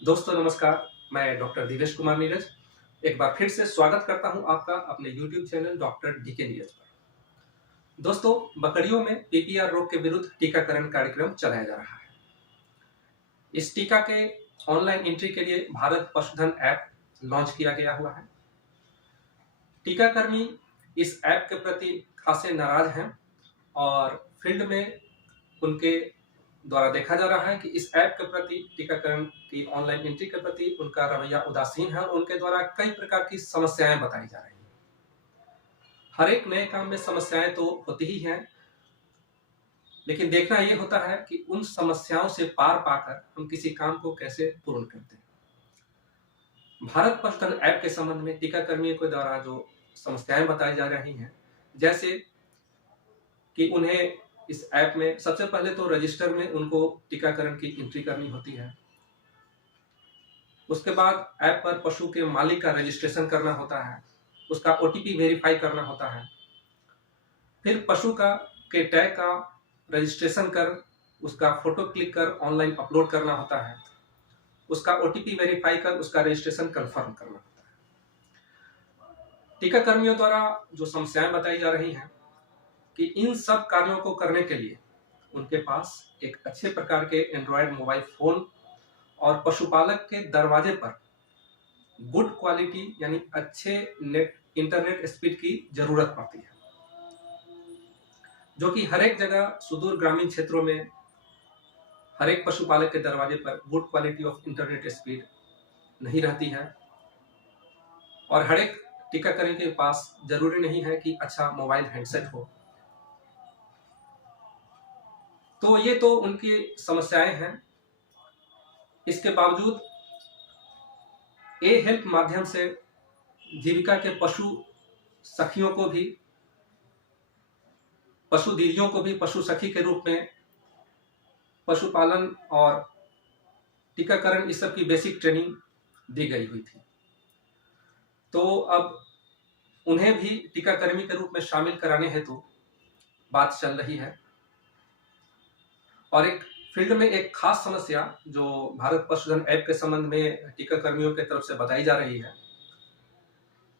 दोस्तों नमस्कार, मैं डॉक्टर दिवेश कुमार नीरज एक बार फिर से स्वागत करता हूं आपका अपने YouTube channel doctor DK Neeraj पर। दोस्तों, बकरियों में पीपीआर रोग के विरुद्ध टीकाकरण कार्यक्रम चलाया जा रहा है। इस टीका के ऑनलाइन एंट्री के लिए भारत पशुधन ऐप लॉन्च किया गया हुआ है। टीकाकर्मी इस ऐप के प्रति खासे नाराज हैं और फील्ड में उनके द्वारा देखा जा रहा है कि इस ऐप के प्रति टीकाकरण की ऑनलाइन एंट्री के प्रति उनका रवैया उदासीन है और उनके द्वारा कई प्रकार की समस्याएं बताई जा रही हैं। हर एक नए काम में समस्याएं तो होती ही हैं, लेकिन देखना यह होता है कि उन समस्याओं से पार पाकर हम किसी काम को कैसे पूर्ण करते हैं। भारत पशुधन ऐप के संबंध में टीकाकर्मियों के द्वारा जो समस्याएं बताई जा रही हैं, जैसे कि उन्हें इस ऐप में सबसे पहले तो रजिस्टर में उनको टीकाकरण की एंट्री करनी होती है। उसके बाद ऐप पर पशु के मालिक का रजिस्ट्रेशन करना होता है, उसका ओटीपी वेरीफाई करना होता है। फिर पशु के टैग का रजिस्ट्रेशन कर उसका फोटो क्लिक कर ऑनलाइन अपलोड करना होता है। उसका ओटीपी वेरीफाई कर उसका रजिस्ट्रेशन कंफर्म करना होता है। टीकाकर्मियों द्वारा जो समस्याएं बताई जा रही हैं कि इन सब कार्यों को करने के लिए उनके पास एक अच्छे प्रकार के एंड्रॉयड मोबाइल फोन और पशुपालक के दरवाजे पर गुड क्वालिटी यानी अच्छे इंटरनेट स्पीड की जरूरत पड़ती है, जो कि हर एक जगह सुदूर ग्रामीण क्षेत्रों में हर एक पशुपालक के दरवाजे पर good quality of internet speed नहीं रहती है और हर एक टीकाकरण के पास जरूरी नहीं है कि अच्छा मोबाइल हैंडसेट हो। तो ये तो उनकी समस्याएं हैं। इसके बावजूद ए हेल्प माध्यम से जीविका के पशु सखियों को भी, पशु दीदियों को भी पशु सखी के रूप में पशुपालन और टीकाकरण इस सब की बेसिक ट्रेनिंग दी गई हुई थी। तो अब उन्हें भी टीकाकर्मी के रूप में शामिल कराने हेतु बात चल रही है। और एक फील्ड में एक खास समस्या जो भारत पशुधन ऐप के संबंध में टीकाकर्मियों की तरफ से बताई जा रही है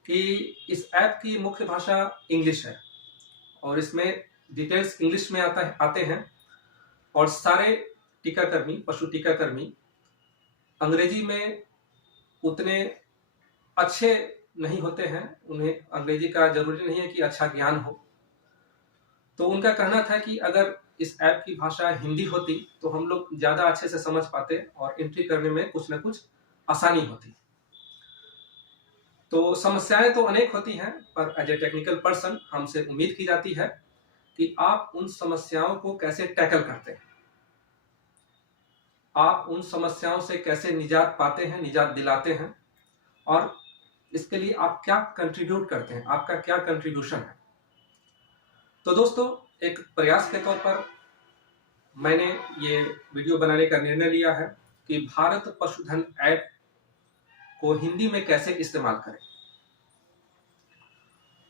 कि इस ऐप की मुख्य भाषा इंग्लिश है और इसमें डिटेल्स इंग्लिश में आते हैं और सारे टीकाकर्मी, पशु टीकाकर्मी अंग्रेजी में उतने अच्छे नहीं होते हैं। उन्हें अंग्रेजी का जरूरी नहीं है कि अच्छा ज्ञान हो। तो उनका कहना था कि अगर इस ऐप की भाषा हिंदी होती तो हम लोग ज्यादा अच्छे से समझ पाते और एंट्री करने में कुछ ना कुछ आसानी होती। तो समस्याएं तो अनेक होती हैं, पर एज ए टेक्निकल पर्सन हमसे उम्मीद की जाती है कि आप उन समस्याओं को कैसे टैकल करते हैं, आप उन समस्याओं से कैसे निजात पाते हैं, निजात दिलाते हैं और इसके लिए आप क्या कंट्रीब्यूट करते हैं, आपका क्या कंट्रीब्यूशन है। तो दोस्तों, एक प्रयास के तौर पर मैंने ये वीडियो बनाने का निर्णय लिया है कि भारत पशुधन ऐप को हिंदी में कैसे इस्तेमाल करें।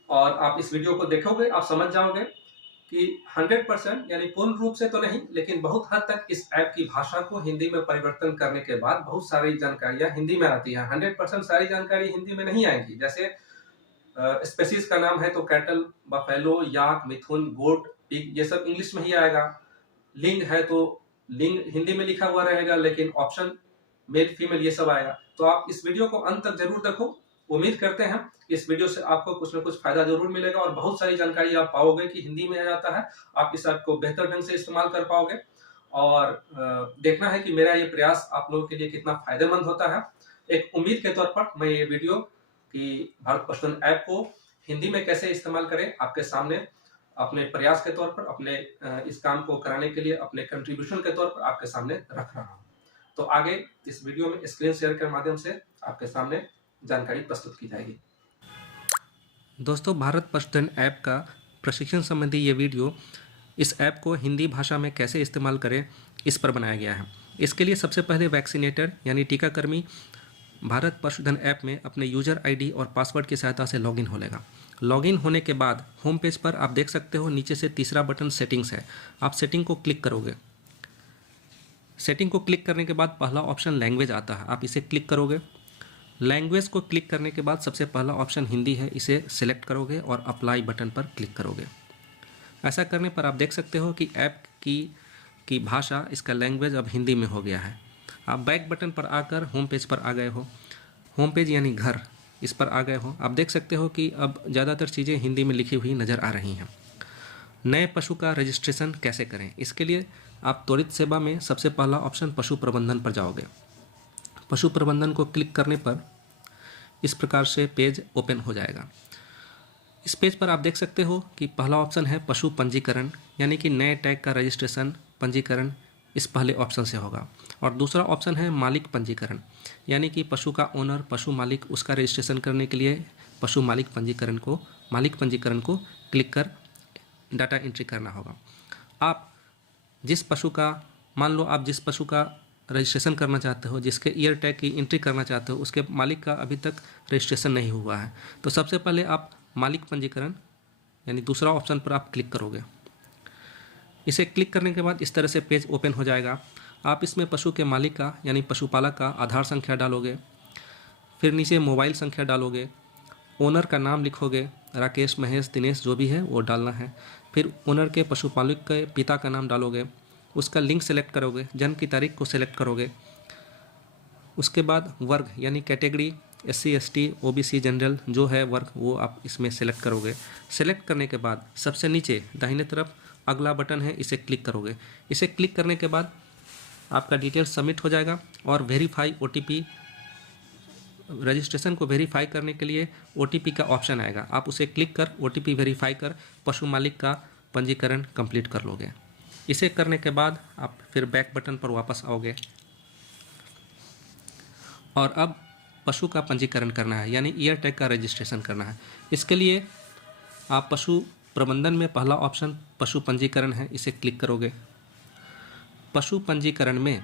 और आप इस वीडियो को देखोगे, आप समझ जाओगे कि 100% यानी पूर्ण रूप से तो नहीं, लेकिन बहुत हद तक इस ऐप की भाषा को हिंदी में परिवर्तन करने के बाद बहुत सारी जानकारियां हिंदी में आती हैं। 100% सारी जानकारी हिंदी में नहीं आएगी। जैसे स्पेसीज का नाम है तो कैटल, बफेलो, याक, मिथुन, गोट, पिग, ये सब इंग्लिश में ही आएगा। लिंग है तो लिंग हिंदी में लिखा हुआ रहेगा, लेकिन ऑप्शन मेल फीमेल ये सब आएगा। तो आप इस वीडियो को अंत तक जरूर देखो। उम्मीद करते हैं इस वीडियो से आपको कुछ ना कुछ फायदा जरूर मिलेगा और बहुत सारी जानकारी आप पाओगे कि हिंदी में आ जाता है। आप इस ऐप को बेहतर ढंग से इस्तेमाल कर पाओगे और देखना है कि मेरा ये प्रयास आप लोगों के लिए कितना फायदेमंद होता है। एक उम्मीद के तौर पर मैं ये वीडियो कि भारत पशुधन ऐप को हिंदी में कैसे इस्तेमाल करें आपके सामने अपने प्रयास के तौर पर, अपने इस काम को कराने के लिए अपने कंट्रीब्यूशन के तौर पर आपके सामने रख रहा हूं। तो आगे इस वीडियो में स्क्रीन शेयर के माध्यम से आपके सामने जानकारी प्रस्तुत की जाएगी। दोस्तों, भारत पशुधन ऐप का प्रशिक्षण संबंधी ये वीडियो इस ऐप को हिंदी भाषा में कैसे इस्तेमाल करें इस पर बनाया गया है। इसके लिए सबसे पहले वैक्सीनेटर यानी टीकाकर्मी भारत पशुधन ऐप में अपने यूजर आईडी और पासवर्ड की सहायता से लॉगिन हो लेगा। लॉगिन होने के बाद होम पेज पर आप देख सकते हो नीचे से तीसरा बटन सेटिंग्स है। आप सेटिंग को क्लिक करोगे। सेटिंग को क्लिक करने के बाद पहला ऑप्शन लैंग्वेज आता है, आप इसे क्लिक करोगे। लैंग्वेज को क्लिक करने के बाद सबसे पहला ऑप्शन हिंदी है, इसे सिलेक्ट करोगे और अप्लाई बटन पर क्लिक करोगे। ऐसा करने पर आप देख सकते हो कि ऐप की भाषा, इसका लैंग्वेज अब हिंदी में हो गया है। आप बैक बटन पर आकर होम पेज पर आ गए हो। होम पेज यानी घर, इस पर आ गए हो। आप देख सकते हो कि अब ज़्यादातर चीज़ें हिंदी में लिखी हुई नज़र आ रही हैं। नए पशु का रजिस्ट्रेशन कैसे करें, इसके लिए आप त्वरित सेवा में सबसे पहला ऑप्शन पशु प्रबंधन पर जाओगे। पशु प्रबंधन को क्लिक करने पर इस प्रकार से पेज ओपन हो जाएगा। इस पेज पर आप देख सकते हो कि पहला ऑप्शन है पशु पंजीकरण, यानी कि नए टैग का रजिस्ट्रेशन, पंजीकरण इस पहले ऑप्शन से होगा। और दूसरा ऑप्शन है मालिक पंजीकरण, यानी कि पशु का ओनर, पशु मालिक, उसका रजिस्ट्रेशन करने के लिए पशु मालिक पंजीकरण को क्लिक कर डाटा एंट्री करना होगा। आप जिस पशु का, मान लो आप जिस पशु का रजिस्ट्रेशन करना चाहते हो, जिसके ईयर टैग की एंट्री करना चाहते हो, उसके मालिक का अभी तक रजिस्ट्रेशन नहीं हुआ है, तो सबसे पहले आप मालिक पंजीकरण यानी दूसरा ऑप्शन पर आप क्लिक करोगे। इसे क्लिक करने के बाद इस तरह से पेज ओपन हो जाएगा। आप इसमें पशु के मालिक का यानी पशुपालक का आधार संख्या डालोगे, फिर नीचे मोबाइल संख्या डालोगे, ओनर का नाम लिखोगे, राकेश, महेश, दिनेश जो भी है वो डालना है। फिर ओनर के पशुपालक के पिता का नाम डालोगे, उसका लिंग सेलेक्ट करोगे, जन्म की तारीख को सेलेक्ट करोगे। उसके बाद वर्ग यानी category, SC ST OBC general जो है वर्ग, वो आप इसमें सेलेक्ट करोगे। सेलेक्ट करने के बाद सबसे नीचे दाहिने तरफ अगला बटन है, इसे क्लिक करोगे। इसे क्लिक करने के बाद आपका डिटेल सबमिट हो जाएगा और वेरीफाई OTP, रजिस्ट्रेशन को वेरीफाई करने के लिए OTP का ऑप्शन आएगा। आप उसे क्लिक कर OTP वेरीफाई कर पशु मालिक का पंजीकरण कंप्लीट कर लोगे। इसे करने के बाद आप फिर बैक बटन पर वापस आओगे और अब पशु का पंजीकरण करना है, यानी ईयर टैग का रजिस्ट्रेशन करना है। इसके लिए आप पशु प्रबंधन में पहला ऑप्शन पशु पंजीकरण है, इसे क्लिक करोगे। पशु पंजीकरण में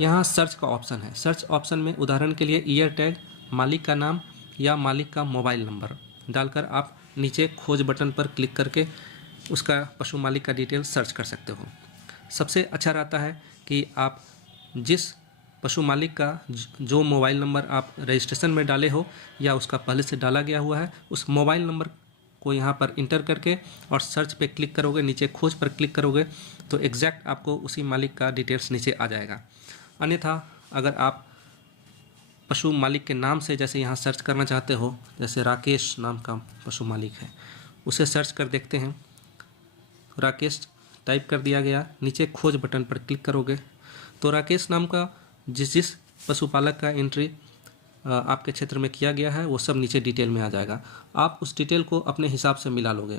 यहाँ सर्च का ऑप्शन है। सर्च ऑप्शन में उदाहरण के लिए ईयर टैग, मालिक का नाम या मालिक का मोबाइल नंबर डालकर आप नीचे खोज बटन पर क्लिक करके उसका पशु मालिक का डिटेल सर्च कर सकते हो। सबसे अच्छा रहता है कि आप जिस पशु मालिक का जो मोबाइल नंबर आप रजिस्ट्रेशन में डाले हो या उसका पहले से डाला गया हुआ है, उस मोबाइल नंबर को यहाँ पर इंटर करके और सर्च पे क्लिक करोगे, नीचे खोज पर क्लिक करोगे तो एग्जैक्ट आपको उसी मालिक का डिटेल्स नीचे आ जाएगा। अन्यथा अगर आप पशु मालिक के नाम से जैसे यहाँ सर्च करना चाहते हो, जैसे राकेश नाम का पशु मालिक है, उसे सर्च कर देखते हैं। राकेश टाइप कर दिया गया, नीचे खोज बटन पर क्लिक करोगे तो राकेश नाम का जिस पशुपालक का एंट्री आपके क्षेत्र में किया गया है वो सब नीचे डिटेल में आ जाएगा। आप उस डिटेल को अपने हिसाब से मिला लोगे।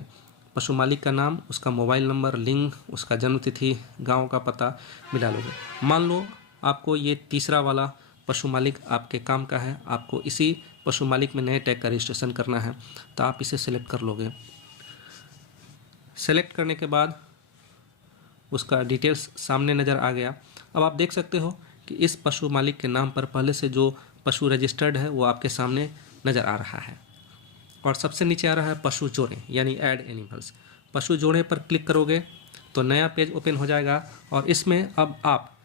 पशु मालिक का नाम, उसका मोबाइल नंबर, लिंग, उसका जन्म तिथि, गांव का पता मिला लोगे। मान लो आपको ये तीसरा वाला पशु मालिक आपके काम का है, आपको इसी पशु मालिक में नए टैग का रजिस्ट्रेशन करना है, तो आप इसे सेलेक्ट कर लोगे। सेलेक्ट करने के बाद उसका डिटेल्स सामने नज़र आ गया। अब आप देख सकते हो कि इस पशु मालिक के नाम पर पहले से जो पशु रजिस्टर्ड है वो आपके सामने नज़र आ रहा है। और सबसे नीचे आ रहा है पशु जोड़े यानी ऐड एनिमल्स। पशु जोड़े पर क्लिक करोगे तो नया पेज ओपन हो जाएगा और इसमें अब आप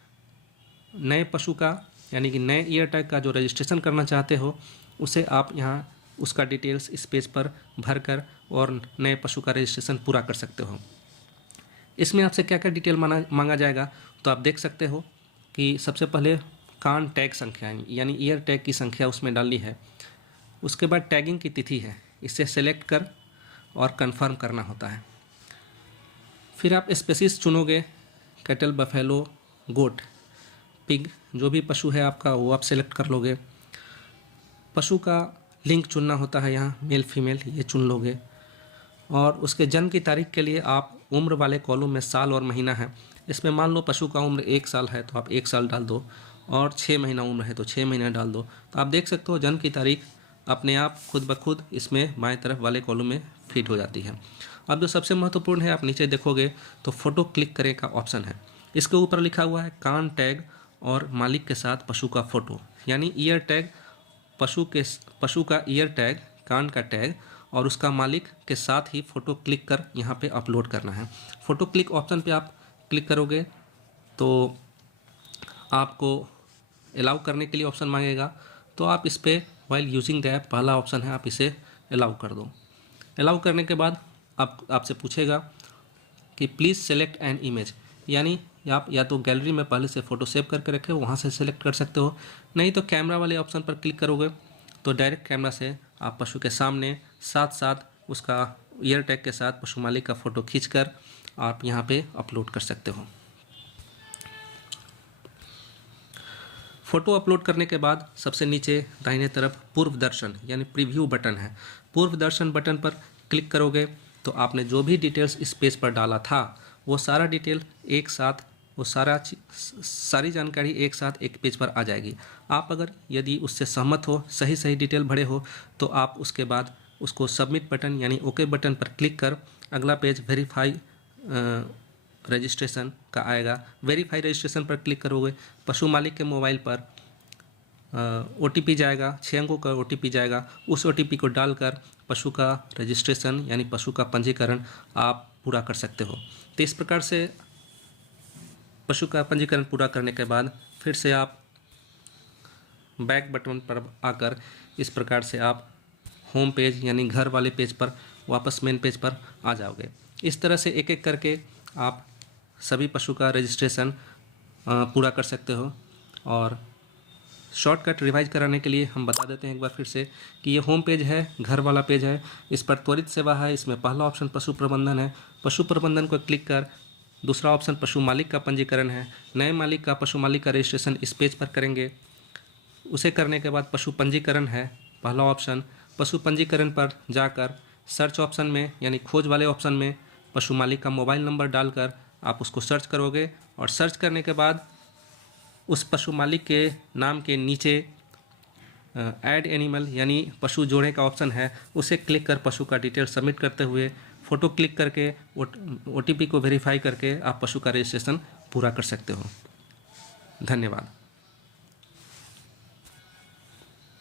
नए पशु का यानी कि नए ईयर टैग का जो रजिस्ट्रेशन करना चाहते हो उसे आप यहाँ उसका डिटेल्स इस पेज पर भर कर और नए पशु का रजिस्ट्रेशन पूरा कर सकते हो। इसमें आपसे क्या क्या डिटेल मांगा जाएगा तो आप देख सकते हो कि सबसे पहले कान टैग संख्या यानी ईयर टैग की संख्या उसमें डालनी है। उसके बाद टैगिंग की तिथि है, इसे सेलेक्ट कर और कंफर्म करना होता है। फिर आप स्पेसीज चुनोगे, कैटल, बफेलो, गोट, पिग, जो भी पशु है आपका वो आप सेलेक्ट कर लोगे। पशु का लिंग चुनना होता है, यहाँ मेल फीमेल ये चुन लोगे। और उसके जन्म की तारीख के लिए आप उम्र वाले कॉलम में साल और महीना है, इसमें मान लो पशु का उम्र 1 साल है तो आप 1 साल डाल दो और 6 महीना उम्र है तो 6 महीना डाल दो। तो आप देख सकते हो जन्म की तारीख अपने आप खुद ब खुद इसमें बाएं तरफ वाले कॉलम में फिट हो जाती है। अब जो सबसे महत्वपूर्ण है, आप नीचे देखोगे तो फ़ोटो क्लिक करें का ऑप्शन है। इसके ऊपर लिखा हुआ है कान टैग और मालिक के साथ पशु का फ़ोटो, यानी ईयर टैग, पशु का ईयर टैग, कान का टैग और उसका मालिक के साथ ही फ़ोटो क्लिक कर यहाँ पे अपलोड करना है। फ़ोटो क्लिक ऑप्शन पे आप क्लिक करोगे तो आपको अलाउ करने के लिए ऑप्शन मांगेगा, तो आप इस पर वाइल यूजिंग द ऐप पहला ऑप्शन है, आप इसे अलाउ कर दो। अलाउ करने के बाद आपसे पूछेगा कि प्लीज़ सेलेक्ट एन इमेज, यानी आप या तो गैलरी में पहले से फ़ोटो सेव करके रखे हो, वहाँ से सेलेक्ट कर सकते हो, नहीं तो कैमरा वाले ऑप्शन पर क्लिक करोगे तो डायरेक्ट कैमरा से आप पशु के सामने साथ साथ उसका ईयर टैग के साथ पशु मालिक का फ़ोटो खींचकर आप यहाँ पे अपलोड कर सकते हो। फ़ोटो अपलोड करने के बाद सबसे नीचे दाहिने तरफ पूर्व दर्शन यानी प्रीव्यू बटन है। पूर्व दर्शन बटन पर क्लिक करोगे तो आपने जो भी डिटेल्स इस पेज पर डाला था वो सारा डिटेल एक साथ, वो सारी जानकारी एक साथ एक पेज पर आ जाएगी। आप अगर यदि उससे सहमत हो, सही डिटेल भरे हो, तो आप उसके बाद उसको सबमिट बटन यानी ओके बटन पर क्लिक कर अगला पेज वेरीफाई रजिस्ट्रेशन का आएगा। वेरीफाई रजिस्ट्रेशन पर क्लिक करोगे, पशु मालिक के मोबाइल पर OTP जाएगा, 6 अंकों का OTP जाएगा। उस OTP को डालकर पशु का रजिस्ट्रेशन यानी पशु का पंजीकरण आप पूरा कर सकते हो। तो इस प्रकार से पशु का पंजीकरण पूरा करने के बाद फिर से आप बैक बटन पर आकर इस प्रकार से आप होम पेज यानी घर वाले पेज पर वापस मेन पेज पर आ जाओगे। इस तरह से एक एक करके आप सभी पशु का रजिस्ट्रेशन पूरा कर सकते हो। और शॉर्टकट रिवाइज कराने के लिए हम बता देते हैं एक बार फिर से कि ये होम पेज है, घर वाला पेज है, इस पर त्वरित सेवा है, इसमें पहला ऑप्शन पशु प्रबंधन है। पशु प्रबंधन को क्लिक कर दूसरा ऑप्शन पशु मालिक का पंजीकरण है। नए मालिक का पशु मालिक का रजिस्ट्रेशन इस पेज पर करेंगे। उसे करने के बाद पशु पंजीकरण है पहला ऑप्शन। पशु पंजीकरण पर जाकर सर्च ऑप्शन में यानी खोज वाले ऑप्शन में पशु मालिक का मोबाइल नंबर डालकर आप उसको सर्च करोगे और सर्च करने के बाद उस पशु मालिक के नाम के नीचे ऐड एनिमल यानी पशु जोड़े का ऑप्शन है, उसे क्लिक कर पशु का डिटेल सबमिट करते हुए फ़ोटो क्लिक करके OTP को वेरीफाई करके आप पशु का रजिस्ट्रेशन पूरा कर सकते हो। धन्यवाद।